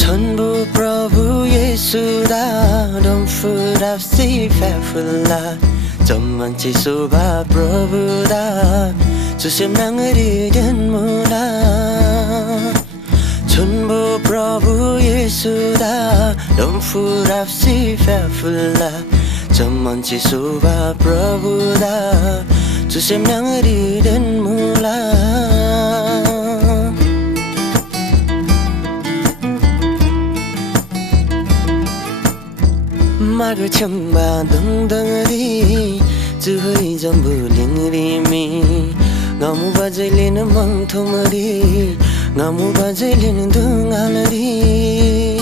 Chonbo Prabhu Yeshu da don't foot up see faithful 전만치 소바 Prabhu da 주심 낭을 잃은 문화 Chonbo Prabhu Yeshu da don't foot up see faithful 전만치 소바 Prabhu da 주심 낭을 잃은 문화 막을 청바 덩덩어리 주의 전부 링리미 너무 바질리는 멍텅어리 너무 바질리는 등알리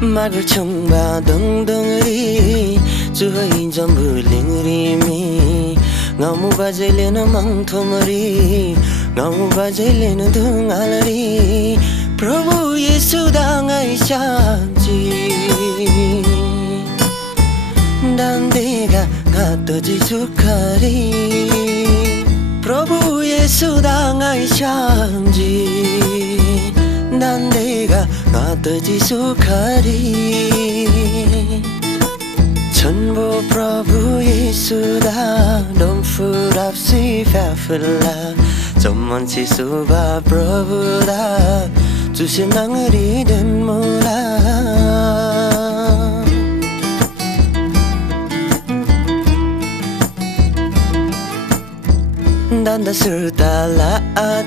막을 청바 덩덩어리 주의 전부 링리미 너무 바질리는 멍텅어리 너무 바질리는 등알리 Prabhu Yeshu 당의 샤지 난 내가 가떠지 축하리 Prabhu Yeshu 당의 샤지 난 내가 가떠지 축하리 Chonbo Prabhu Yeshu da don't foot up see faithful 전만치 소바 Prabhu da 주심 낭을 잃은 몰라 단다 술달라도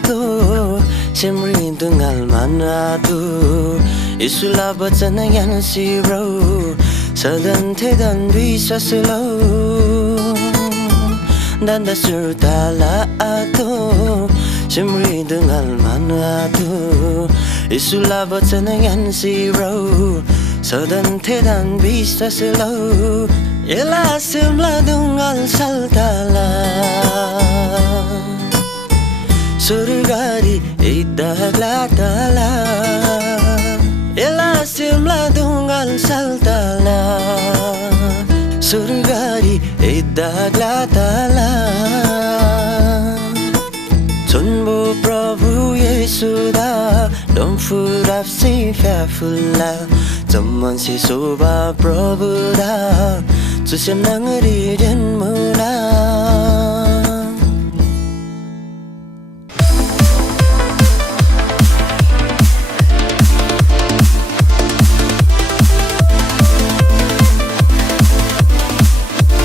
심리 등알 만나도 이술라 버전의 연시로 서든 태던 비서슬로 단다 술달라도 심리 등알 만나도 이술라 버전의 연시로 서든 태던 비서슬로 일라 심라 등알 살달라 Surgari idaglatala Ela simla dungal saltala Surgari idaglatala Chonbo Prabhu Yeshu da don't foot up see faithful 전만시 소바 Prabhu da 주심 낭을 잃은 문화